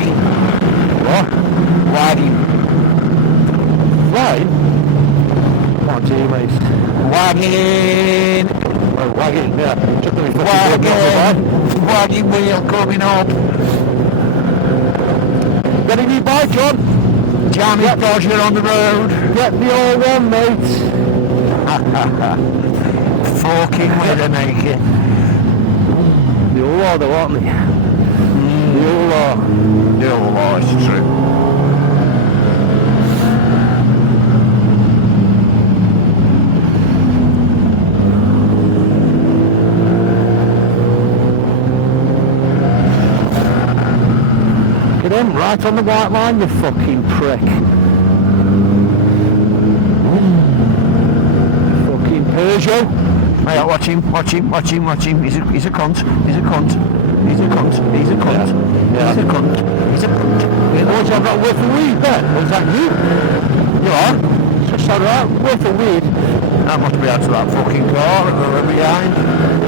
wagging. What? Wagging. Flying? What do you mate? Wagging. Oh, wagging, yeah. Just let me fucking Wagging. Wagging wheel coming up. Got a new bike, John? Jammy Dodger on the road. Get the old one, mate. Fucking weather maker. The old law though, aren't they? The old law. The old law is true. Get in, right on the white line, you fucking prick. Fucking Peugeot. Mate, watch him. He's a cunt. He's a cunt. He's a cunt. He's a cunt. Yeah. He's a cunt. He's a cunt. What, I've got worth of weed there? Was that you? You are? Just alright, worth of weed. That must be out of that fucking car behind.